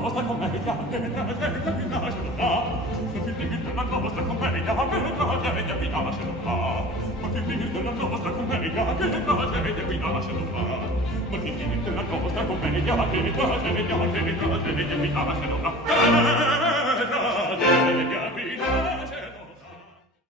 cosa commedia che mi lasciano fa ma finire della nostra commedia che tragedia mi lasciano fa ma finire della nostra commedia che tragedia mi lasciano fa ma finire della nostra commedia che tragedia mi lasciano fa